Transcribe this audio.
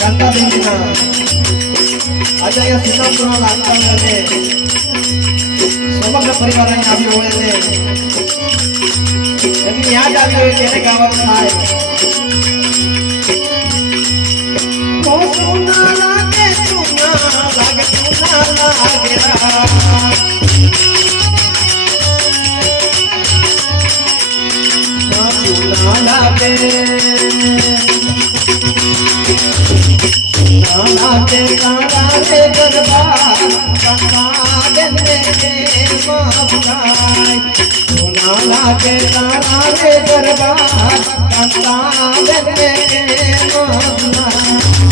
કાંતા બેનના આજે અહીંયા સુનાપુરા લાગતા હોય અને સમગ્ર પરિવાર અહીં આવ્યો હોય અને એમની યાદ આવી હોય ત્યારે ગાવાનું થાય. સુના લાગે સુના લાગે સુના લાગે लागे तारा रे गरबा कांता देने के माफाई सोना लागे तारा रे गरबा कांता देने के माफाई